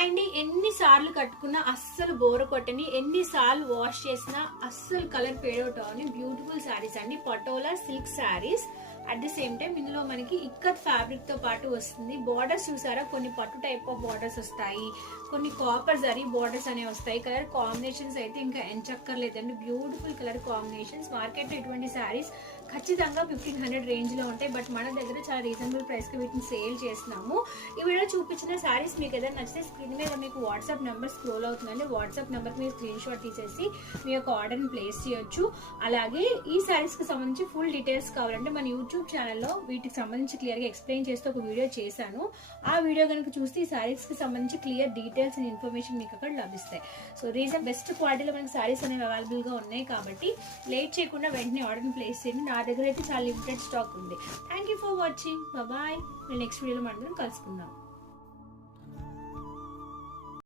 అండి ఎన్నిసార్లు కట్టుకున్నా అస్సలు బోర్ కొట్టని, ఎన్నిసార్లు వాష్ చేసినా అస్సలు కలర్ ఫేడ్ అవుట్ అవని బ్యూటిఫుల్ శారీస్ అండి. Patola silk saris. At the same time ఇందులో మనకి ఇక్కత్ ఫ్యాబ్రిక్ తో పాటు వస్తుంది. బార్డర్స్ చూసారా, కొన్ని పట్టు టైప్ ఆఫ్ బార్డర్స్ వస్తాయి, కొన్ని కాపర్ జరీ బార్డర్స్ అనేవి వస్తాయి. కలర్ కాంబినేషన్స్ అయితే ఇంకా ఎంచక్కర్లేదండి, బ్యూటిఫుల్ కలర్ కాంబినేషన్స్. మార్కెట్ లో ఇటువంటి శారీస్ ఖచ్చితంగా 1500 రేంజ్ లో ఉంటాయి, బట్ మన దగ్గర చాలా రీజనబుల్ ప్రైస్ కి వీటిని సేల్ చేస్తున్నాము. ఈ వీడియో చూపించిన శారీస్ మీకు ఏదైనా నచ్చితే స్క్రీన్ మీద మీకు వాట్సాప్ నెంబర్ స్క్రోల్ అవుతుందండి. వాట్సాప్ నెంబర్ మీరు స్క్రీన్ షాట్ తీసేసి మీ యొక్క ఆర్డర్ ని ప్లేస్ చేయొచ్చు. అలాగే ఈ శారీస్ కి సంబంధించి ఫుల్ డీటెయిల్స్ కావాలంటే మన యూట్యూబ్ ఛానల్లో వీటికి సంబంధించి క్లియర్ గా ఎక్స్ప్లెయిన్ చేస్తూ ఒక వీడియో చేశాను. ఆ వీడియో కనుక చూస్తే ఈ శారీస్ కి సంబంధించి క్లియర్ డీటెయిల్స్ అండ్ ఇన్ఫర్మేషన్ మీకు అక్కడ లభిస్తాయి. సో రీజన్ బెస్ట్ క్వాలిటీలో మనకి శారీస్ అనేవి అవైలబుల్ గా ఉన్నాయి కాబట్టి లేట్ చేయకుండా వెంటనే ఆర్డర్ ని ప్లేస్ చేయండి. నా దగ్గర అయితే చాలా లిమిటెడ్ స్టాక్ ఉంది. Thank you for watching. Bye. Next వీడియోలో మనం కలుసుకుందాం.